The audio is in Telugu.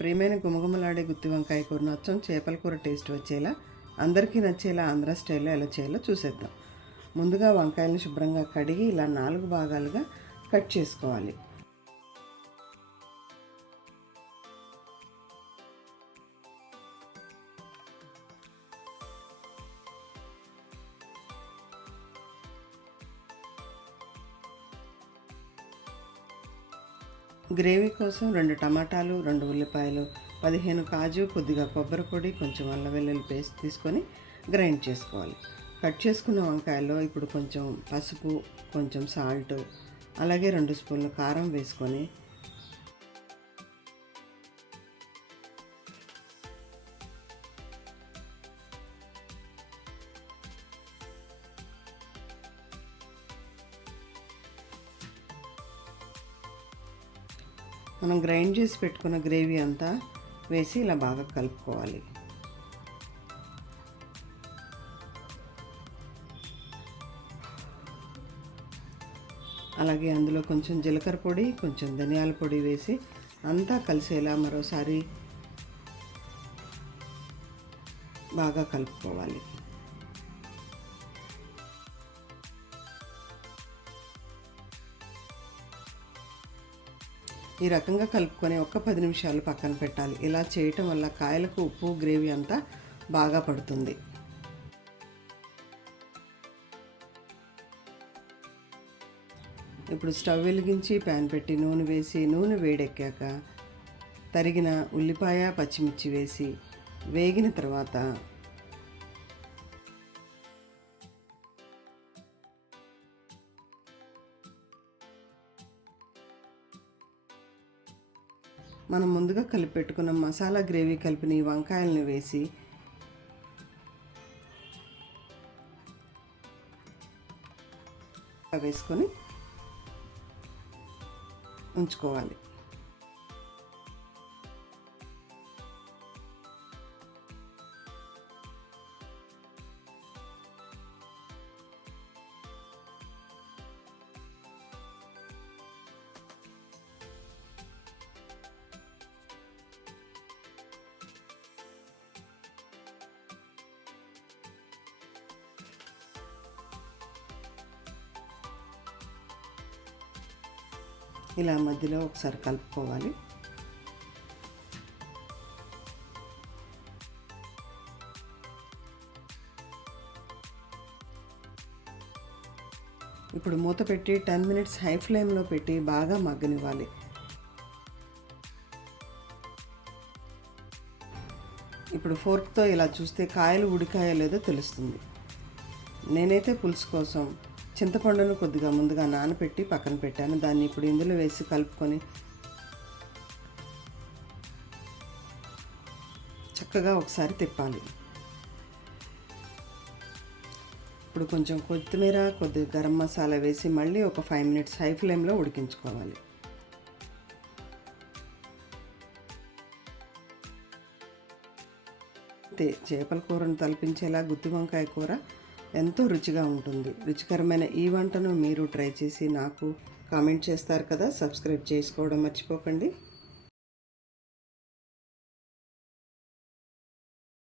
ప్రియమైన గుమగుమలాడే గుత్తి వంకాయ కూర నచ్చం చేపల కూర టేస్ట్ వచ్చేలా అందరికీ నచ్చేలా ఆంధ్ర స్టైల్లో ఎలా చేయాలో చూసేద్దాం. ముందుగా వంకాయలను శుభ్రంగా కడిగి ఇలా 4 భాగాలుగా కట్ చేసుకోవాలి. గ్రేవీ కోసం 2 టమాటాలు, 2 ఉల్లిపాయలు, 15 కాజు, కొద్దిగా కొబ్బరి పొడి, కొంచెం అల్లం వెల్లుల్లి పేస్ట్ తీసుకొని గ్రైండ్ చేసుకోవాలి. కట్ చేసుకున్న వంకాయల్లో ఇప్పుడు కొంచెం పసుపు, కొంచెం సాల్ట్, అలాగే 2 స్పూన్లు కారం వేసుకొని మనం గ్రైండ్ చేసి పెట్టుకున్న గ్రేవీ అంతా వేసి ఇలా బాగా కలుపుకోవాలి. అలాగే అందులో కొంచెం జీలకర్ర పొడి, కొంచెం ధనియాల పొడి వేసి అంతా కలిసేలా మరోసారి బాగా కలుపుకోవాలి. ఈ రకంగా కలుపుకొని ఒక 10 నిమిషాలు పక్కన పెట్టాలి. ఇలా చేయటం వల్ల కాయలకు ఉప్పు, గ్రేవీ అంతా బాగా పడుతుంది. ఇప్పుడు స్టవ్ వెలిగించి ప్యాన్ పెట్టి నూనె వేసి నూనె వేడెక్కాక తరిగిన ఉల్లిపాయ, పచ్చిమిర్చి వేసి వేగిన తర్వాత మనం ముందుగా కలిపి పెట్టుకున్న మసాలా గ్రేవీ కలిపిన ఈ వంకాయలను వేసి వేసుకొని ఉంచుకోవాలి. ఇలా మధ్యలో ఒకసారి కలుపుకోవాలి. ఇప్పుడు మూత పెట్టి 10 మినిట్స్ హై ఫ్లేమ్లో పెట్టి బాగా మగ్గనివ్వాలి. ఇప్పుడు ఫోర్క్తో ఇలా చూస్తే కాయలు ఉడికాయో లేదో తెలుస్తుంది. నేనైతే పులుసు కోసం చింతపండును కొద్దిగా ముందుగా నానబెట్టి పక్కన పెట్టాను. దాన్ని ఇప్పుడు ఇందులో వేసి కలుపుకొని చక్కగా ఒకసారి తిప్పాలి. ఇప్పుడు కొంచెం కొత్తిమీర, కొద్దిగా గరం మసాలా వేసి మళ్ళీ ఒక 5 మినిట్స్ హై ఫ్లేమ్లో ఉడికించుకోవాలి. చేపల కూరను తలపించేలా గుత్తి వంకాయ కూర ఎంతో రుచిగా ఉంటుంది. రుచికరమైన ఈ వంటను మీరు ట్రై చేసి నాకు కామెంట్ చేస్తారు కదా. సబ్స్క్రైబ్ చేసుకోవడం మర్చిపోకండి.